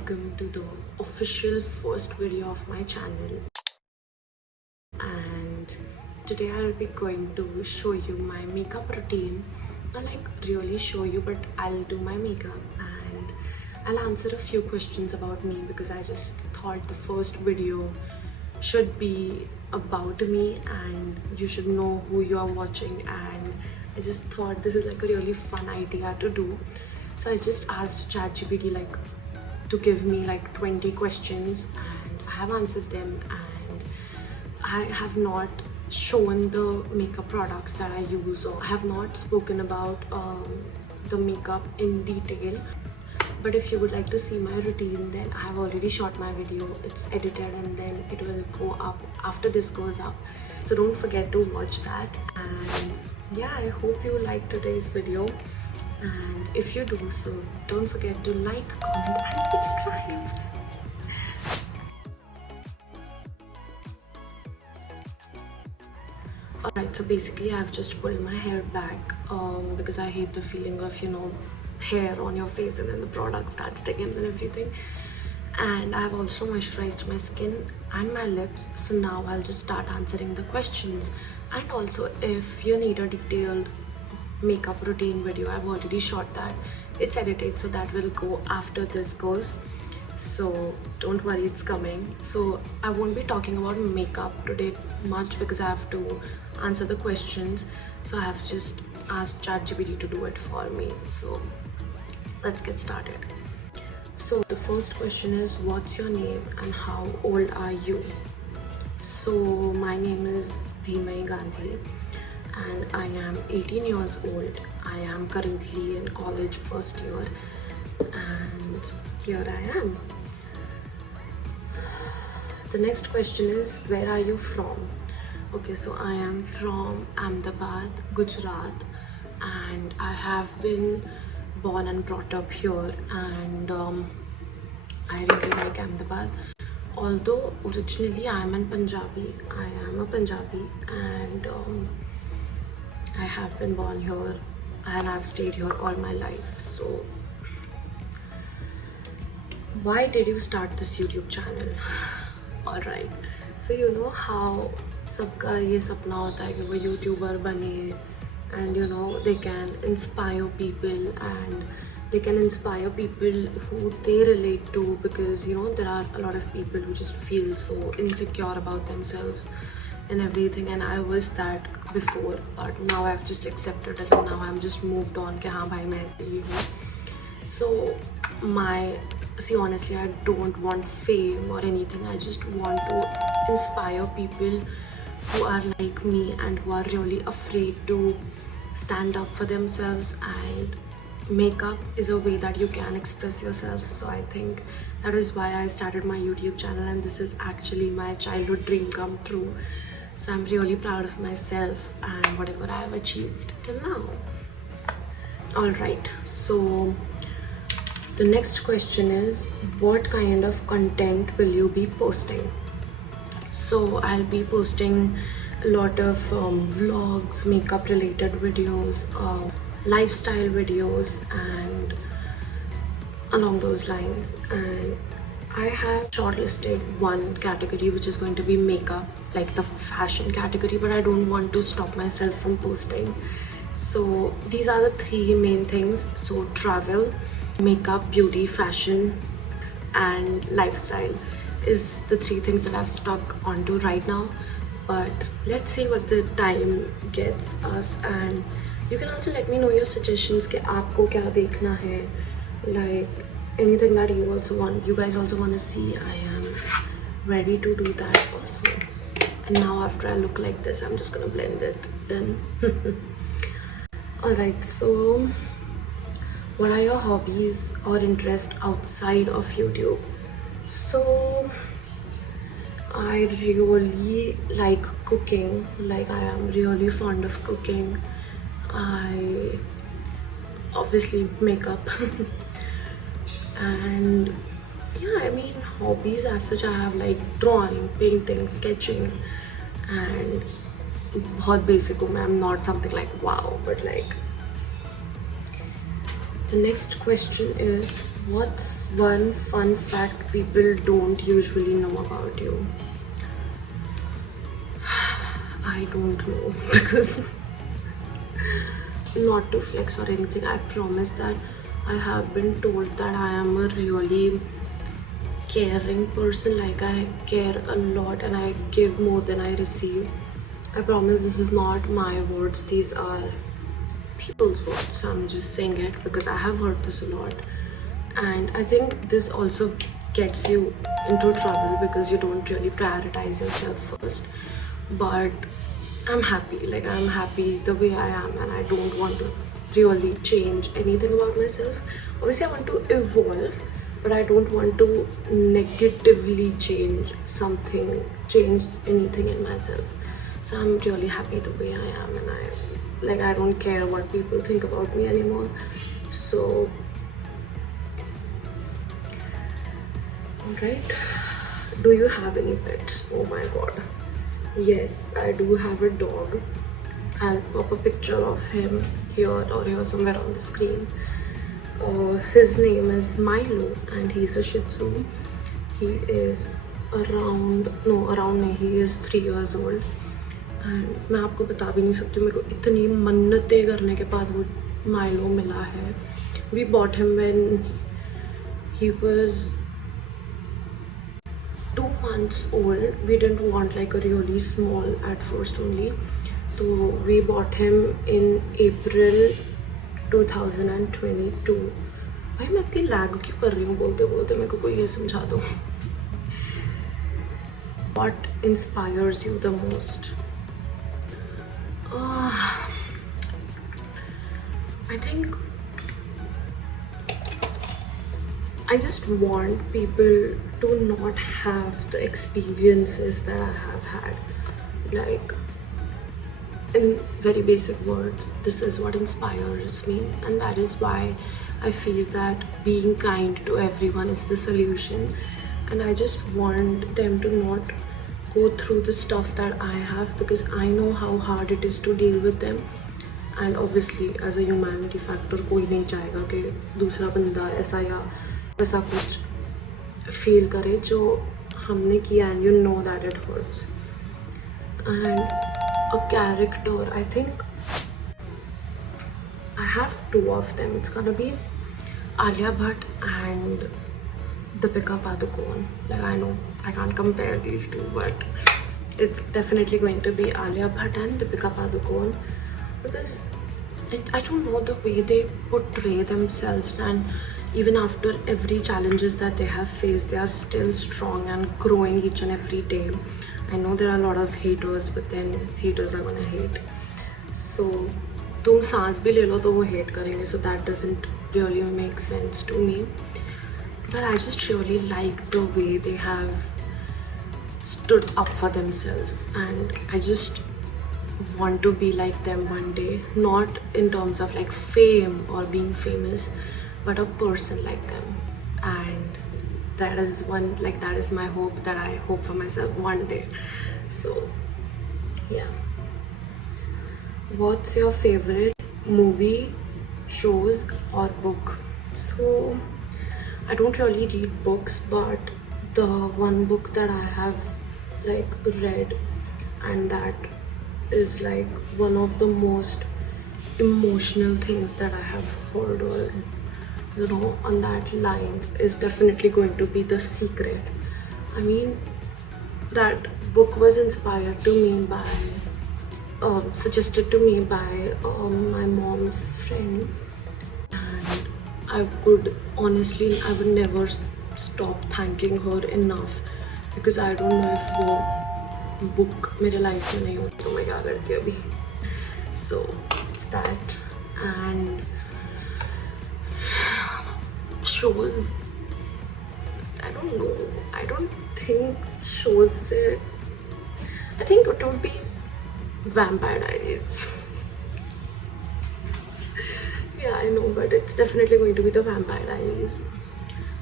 welcome to the official first video of my channel. And today I'll be going to show you my makeup routine. Not like really show you, but I'll do my makeup and I'll answer a few questions about me because I just thought the first video should be about me and you should know who you are watching, and I just thought this is like a really fun idea to do. So I just asked ChatGPT to give me like 20 questions and I have answered them, and I have not shown the makeup products that I use, or I have not spoken about the makeup in detail. But if you would like to see my routine, then I have already shot my video. It's edited and then it will go up after this goes up. So don't forget to watch that. And yeah, I hope you like today's video. And if you do so, don't forget to like, comment and subscribe. Alright, so basically I've just pulled my hair back because I hate the feeling of, hair on your face and then the product starts sticking and everything. And I've also moisturized my skin and my lips. So now I'll just start answering the questions. And also, if you need a detailed makeup routine video, I've already shot that. It's edited, so that will go after this goes. So don't worry, it's coming. So I won't be talking about makeup today much because I have to answer the questions. So I have just asked ChatGPT to do it for me. So let's get started. So the first question is, what's your name and how old are you? So my name is Dhimahi Gandhi and I am 18 years old. I am currently in college first year and here I am. The next question is, where are you from? Okay, so I am from Ahmedabad, Gujarat, and I have been born and brought up here, and I really like Ahmedabad. Although originally I am a Punjabi, and I have been born here and I've stayed here all my life. So why did you start this YouTube channel? Alright, so you know how सबका ये सपना होता है कि वो YouTuber बने, and they can inspire people, and they can inspire people who they relate to, because there are a lot of people who just feel so insecure about themselves and everything, and I was that before, but now I've just accepted it and now I'm just moved on कि हाँ भाई मैं ऐसे ही हूँ. So honestly, I don't want fame or anything. I just want to inspire people who are like me and who are really afraid to stand up for themselves, and makeup is a way that you can express yourself. So I think that is why I started my YouTube channel, and this is actually my childhood dream come true. So I'm really proud of myself and whatever I have achieved till now. Alright, so the next question is, what kind of content will you be posting? So I'll be posting a lot of vlogs, makeup related videos, lifestyle videos, and along those lines. And I have shortlisted one category which is going to be makeup, like the fashion category, but I don't want to stop myself from posting. So these are the three main things. So travel, makeup, beauty, fashion, and lifestyle is the three things that I've stuck onto right now. But let's see what the time gets us, and you can also let me know your suggestions कि आपको क्या देखना है, like anything that you guys also want to see. I am ready to do that also. And now after I look like this, I'm just gonna blend it in. Alright, so what are your hobbies or interests outside of YouTube? So I really like cooking. Like I am really fond of cooking. I obviously makeup and yeah, I mean hobbies as such, I have like drawing, painting, sketching, and बहुत basic हूँ मैं. I'm not something like wow, but like. The next question is, What's one fun fact people don't usually know about you? I don't know because not to flex or anything, I promise that I have been told that I am a really caring person. Like, I care a lot and I give more than I receive. I promise this is not my words, these are people's words. I'm just saying it because I have heard this a lot, and I think this also gets you into trouble because you don't really prioritize yourself first. But I'm happy, like I'm happy the way I am, and I don't want to really change anything about myself. Obviously I want to evolve, but I don't want to negatively change anything in myself. So I'm really happy the way I am, and I don't care what people think about me anymore. So alright. Do you have any pets? Oh my god. Yes, I do have a dog. I'll pop a picture of him here or here somewhere on the screen. His name is Milo and he's a Shih Tzu. He is around नहीं, he is 3 years old. And मैं आपको बता भी नहीं सकती, मेरे को इतनी मन्नतें करने के बाद वो माइलो मिला है. We bought him when he was 2 months old. We didn't want like a really small at first only. So we bought him in April 2022. भाई मैं इतनी लैग क्यों कर रही हूँ बोलते बोलते, मेरे को कोई ये समझा दो. What inspires you the most? I think I just want people to not have the experiences that I have had. Like, in very basic words, this is what inspires me, and that is why I feel that being kind to everyone is the solution. And I just want them to not go through the stuff that I have, because I know how hard it is to deal with them. And obviously as a humanity factor, कोई नहीं चाहेगा कि दूसरा बंदा ऐसा या वैसा कुछ फील करे जो हमने किया, and you know that it hurts. And a character, I think I have 2 of them. It's gonna be Alia Bhatt and Deepika Padukone. Like, I know I can't compare these two, but it's definitely going to be Alia Bhatt and Deepika Padukone, because I don't know, the way they portray themselves, and even after every challenges that they have faced, they are still strong and growing each and every day. I know there are a lot of haters, but then haters are gonna hate. So तुम सांस भी ले लो तो वो hate करेंगे, so that doesn't really make sense to me. But I just really like the way they have stood up for themselves, and I just want to be like them one day, not in terms of like fame or being famous, but a person like them. And that is that is my hope, that I hope for myself one day. So yeah. What's your favorite movie, shows or book? So I don't really read books, but the one book that I have like read, and that is like one of the most emotional things that I have heard, or on that line, is definitely going to be The Secret. I mean, that book was inspired to me by suggested to me by my mom's friend, and I would never stop thanking her enough, because I don't know if वो book मेरे life में नहीं होती तो मैं क्या करती अभी. So it's that. And shows, I don't know, I don't think shows से, I think it would be Vampire Diaries. Yeah, I know, but it's definitely going to be the Vampire Diaries,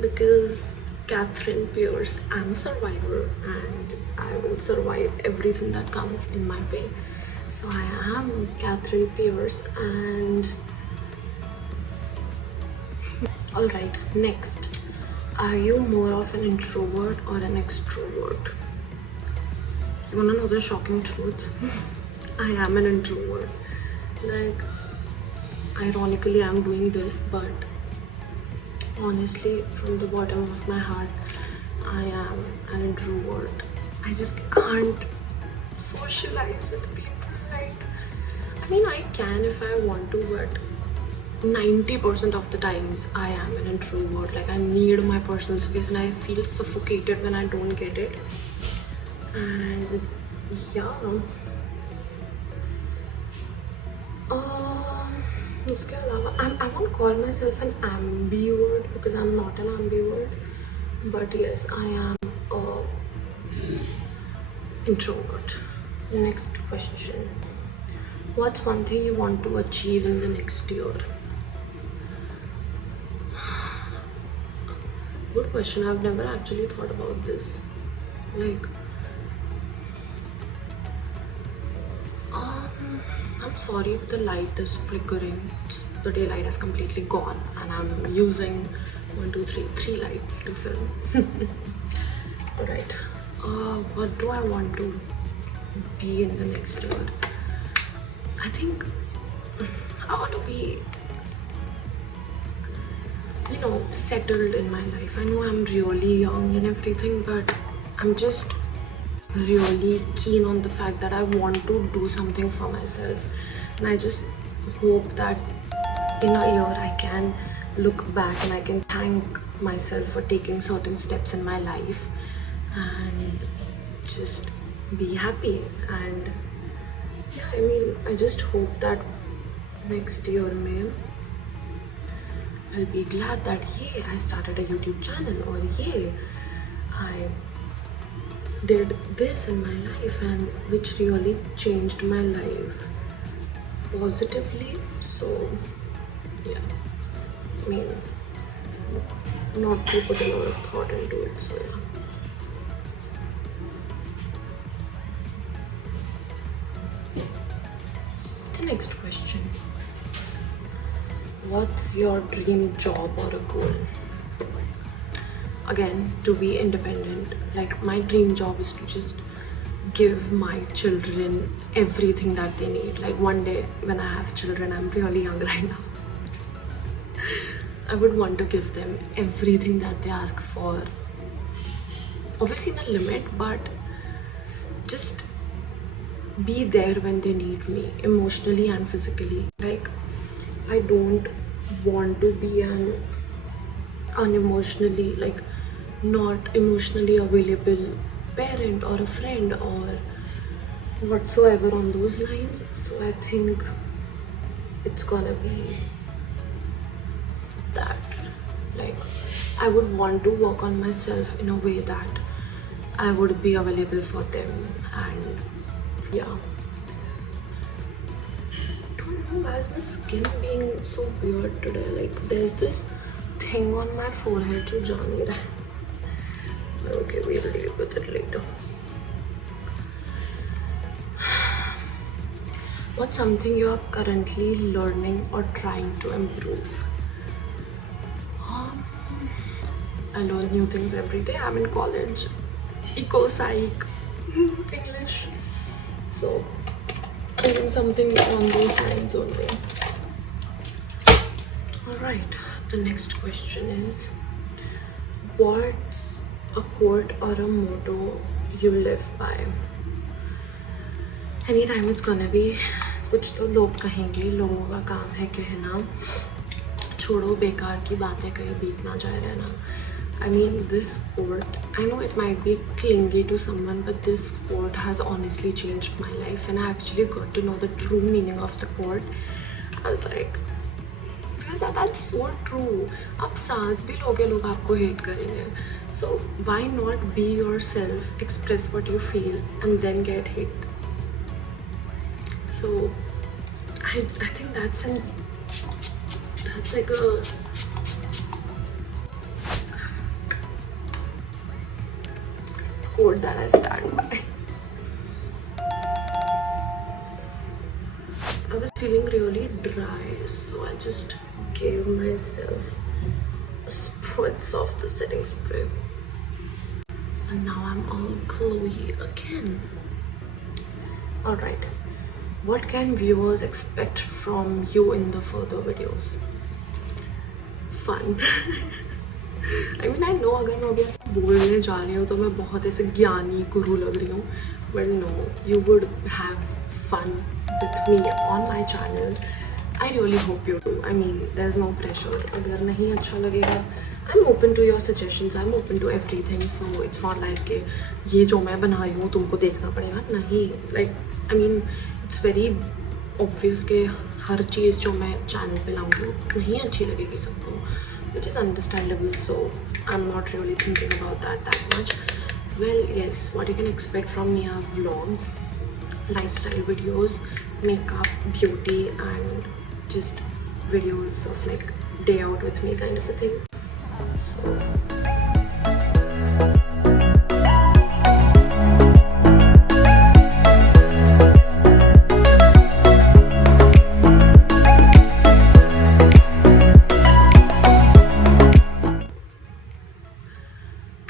because Catherine Pierce, I'm a survivor and I will survive everything that comes in my way. So I am Catherine Pierce, and Alright, next. Are you more of an introvert or an extrovert? You wanna know the shocking truth? I am an introvert. Like, ironically, I'm doing this, but honestly, from the bottom of my heart, I am an introvert. I just can't socialize with people. Like, I mean, I can if I want to, but 90% of the times I am an introvert. Like, I need my personal space and I feel suffocated when I don't get it. And yeah, उसके अलावा I won't call myself an ambivert because I'm not an ambivert, but yes, I am a introvert. Next question. What's one thing you want to achieve in the next year? Good question. I've never actually thought about this. Like, I'm sorry if the light is flickering. The daylight has completely gone and I'm using three lights to film. Alright. What do I want to be in the next year? I think I want to be, settled in my life. I know I'm really young and everything, but I'm just really keen on the fact that I want to do something for myself, and I just hope that in a year I can look back and I can thank myself for taking certain steps in my life and just be happy. And yeah, I mean, I just hope that next year I'll be glad that yay, I started a YouTube channel, or yay, I did this in my life, and which really changed my life positively. So yeah, I mean, not to put a lot of thought into it. So yeah. The next question. What's your dream job or a goal? Again, to be independent. Like, my dream job is to just give my children everything that they need. Like, one day when I have children, I'm really young right now, I would want to give them everything that they ask for. Obviously in a limit, but just be there when they need me, emotionally and physically. Like, I don't want to be an unemotionally, like, not emotionally available parent or a friend or whatsoever on those lines. So I think it's gonna be that. Like, I would want to work on myself in a way that I would be available for them. And yeah, don't know why is my skin being so weird today. Like, there's this thing on my forehead to ja nahi raha hai. Okay, we'll deal with it later. What's something you're currently learning or trying to improve? I learn new things every day. I'm in college, eco psych, English. So, doing something on those lines only. Alright, the next question is, what's a quote or a motto you live by? Anytime it's gonna be, कुछ तो लोग कहेंगे, लोगों का काम है कहना, छोड़ो बेकार की बातें कहीं बीत ना जाए रहना. I mean, this quote, I know it might be clingy to someone, but this quote has honestly changed my life, and I actually got to know the true meaning of the quote. I was like, because that's so true. आप सांस भी लोगे, लोग आपको hate करेंगे. So why not be yourself, express what you feel, and then get hate? So I think that's like a quote that I stand by. I was feeling really dry, so I just gave myself rinse off the setting spray. And now I'm all glowy again. Alright, what can viewers expect from you in the further videos? Fun. I mean, I know अगर मैं अभी ऐसे बोलने जा रही हूँ तो मैं बहुत ऐसे ज्ञानी गुरु लग रही हूँ, but no, you would have fun with me on my channel. I really hope you do. I mean, there's no pressure. अगर नहीं अच्छा लगेगा, I'm open to your suggestions. I'm open to everything. So it's not like कि ये जो मैं बना रही हूँ तुमको देखना पड़ेगा. नहीं, like I mean, it's very obvious कि हर चीज़ जो मैं चैनल पे लाऊंगी वो नहीं अच्छी लगेगी सबको, which is understandable. So I'm not really thinking about that much. Well, yes, what you can expect from me are vlogs, lifestyle videos, makeup, beauty, and just videos of like day out with me kind of a thing. So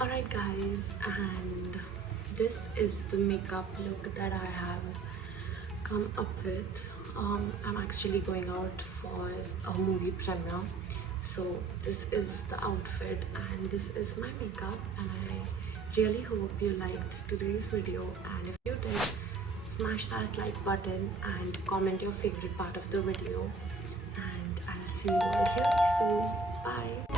alright guys, and this is the makeup look that I have come up with. I'm actually going out for a movie premiere, so this is the outfit and this is my makeup, and I really hope you liked today's video, and if you did, smash that like button and comment your favorite part of the video, and I'll see you all here soon. Bye.